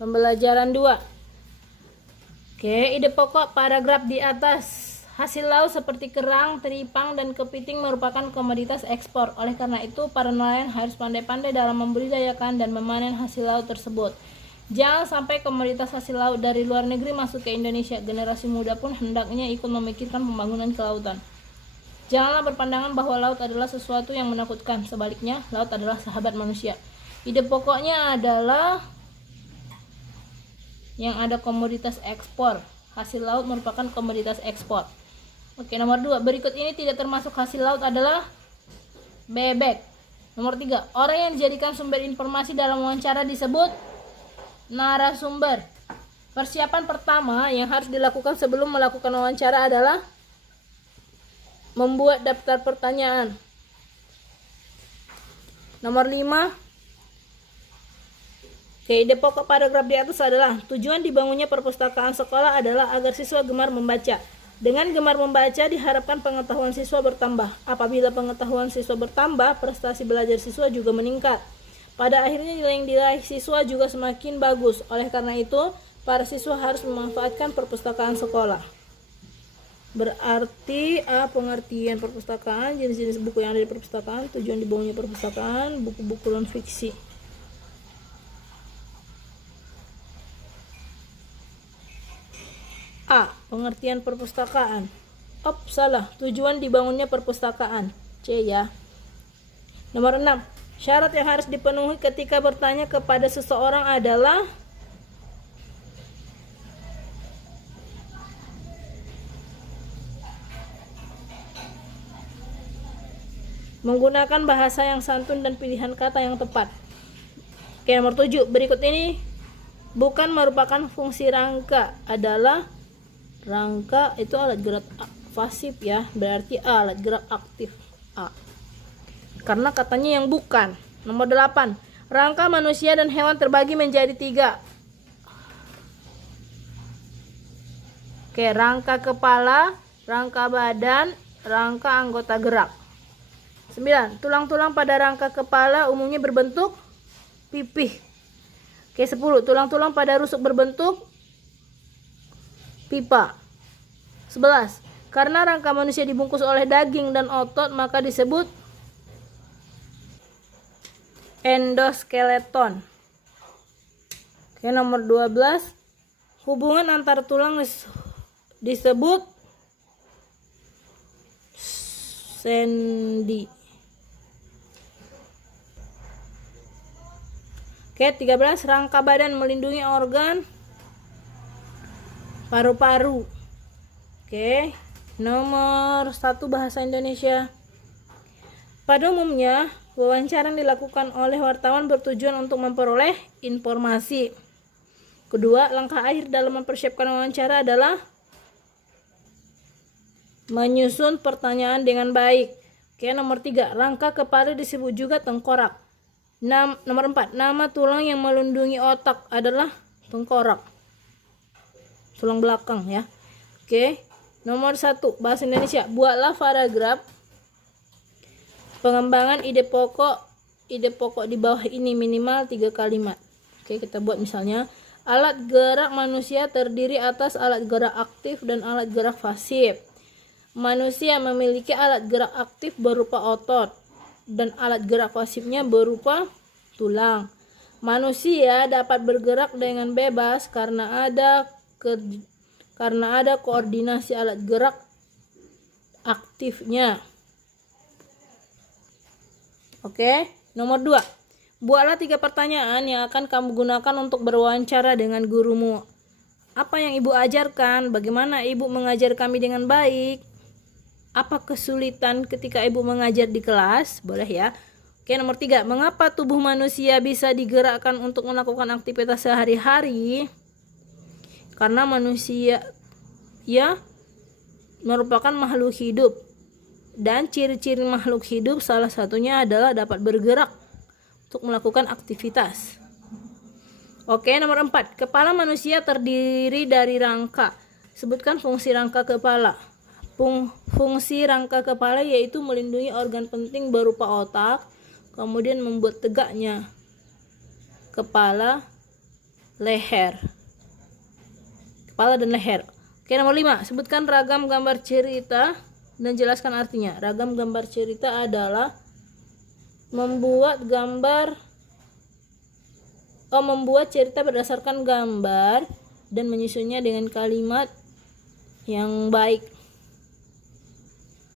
Pembelajaran 2. Oke, ide pokok paragraf di atas. Hasil laut seperti kerang, teripang, dan kepiting merupakan komoditas ekspor. Oleh karena itu, para nelayan harus pandai-pandai dalam membudidayakan dan memanen hasil laut tersebut. Jangan sampai komoditas hasil laut dari luar negeri masuk ke Indonesia. Generasi muda pun hendaknya ikut memikirkan pembangunan kelautan. Janganlah berpandangan bahwa laut adalah sesuatu yang menakutkan. Sebaliknya, laut adalah sahabat manusia. Ide pokoknya adalah yang ada komoditas ekspor. Hasil laut merupakan komoditas ekspor. Oke, nomor 2. Berikut ini tidak termasuk hasil laut adalah bebek. Nomor 3. Orang yang dijadikan sumber informasi dalam wawancara disebut narasumber. Persiapan pertama yang harus dilakukan sebelum melakukan wawancara adalah membuat daftar pertanyaan. Nomor 5. Oke, ide pokok paragraf di atas adalah tujuan dibangunnya perpustakaan sekolah adalah agar siswa gemar membaca. Dengan gemar membaca diharapkan pengetahuan siswa bertambah. Apabila pengetahuan siswa bertambah, prestasi belajar siswa juga meningkat. Pada akhirnya nilai yang diraih siswa juga semakin bagus. Oleh karena itu, para siswa harus memanfaatkan perpustakaan sekolah. Berarti A. Pengertian perpustakaan, jenis-jenis buku yang ada di perpustakaan, tujuan dibangunnya perpustakaan, buku-buku non-fiksi. A. Pengertian perpustakaan. Salah. Tujuan dibangunnya perpustakaan. C ya. Nomor 6. Syarat yang harus dipenuhi ketika bertanya kepada seseorang adalah menggunakan bahasa yang santun dan pilihan kata yang tepat. Oke, nomor 7. Berikut ini bukan merupakan fungsi rangka. Adalah rangka itu alat gerak pasif ya, berarti A, alat gerak aktif A. Karena katanya yang bukan. Nomor 8. Rangka manusia dan hewan terbagi menjadi 3. Oke, rangka kepala, rangka badan, rangka anggota gerak. 9. Tulang-tulang pada rangka kepala umumnya berbentuk pipih. Oke, 10. Tulang-tulang pada rusuk berbentuk pipa. 11. Karena rangka manusia dibungkus oleh daging dan otot, maka disebut endoskeleton. Oke, nomor 12. Hubungan antar tulang disebut sendi. Oke, 13. Rangka badan melindungi organ paru-paru. Oke, nomor 1 bahasa Indonesia. Pada umumnya, wawancara yang dilakukan oleh wartawan bertujuan untuk memperoleh informasi. Kedua, langkah akhir dalam mempersiapkan wawancara adalah menyusun pertanyaan dengan baik. Oke, nomor 3. Rangka kepala disebut juga tengkorak. Nomor 4. Nama tulang yang melindungi otak adalah tengkorak. Tulang belakang ya. Oke. Nomor 1. Bahasa Indonesia. Buatlah paragraf pengembangan ide pokok di bawah ini minimal 3 kalimat. Oke, kita buat misalnya alat gerak manusia terdiri atas alat gerak aktif dan alat gerak pasif. Manusia memiliki alat gerak aktif berupa otot dan alat gerak pasifnya berupa tulang. Manusia dapat bergerak dengan bebas karena ada koordinasi alat gerak aktifnya. Oke, nomor 2. Buatlah 3 pertanyaan yang akan kamu gunakan untuk berwawancara dengan gurumu. Apa yang ibu ajarkan? Bagaimana ibu mengajar kami dengan baik? Apa kesulitan ketika ibu mengajar di kelas? Boleh ya. Oke, nomor 3. Mengapa tubuh manusia bisa digerakkan untuk melakukan aktivitas sehari-hari? Karena manusia ya merupakan makhluk hidup. Dan ciri-ciri makhluk hidup salah satunya adalah dapat bergerak untuk melakukan aktivitas. Oke, nomor 4. Kepala manusia terdiri dari rangka. Sebutkan fungsi rangka kepala. Fungsi rangka kepala yaitu melindungi organ penting berupa otak, kemudian membuat tegaknya kepala, leher. Kepala dan leher. Oke, nomor 5. Sebutkan ragam gambar cerita dan jelaskan artinya. Ragam gambar cerita adalah membuat cerita berdasarkan gambar dan menyusunnya dengan kalimat yang baik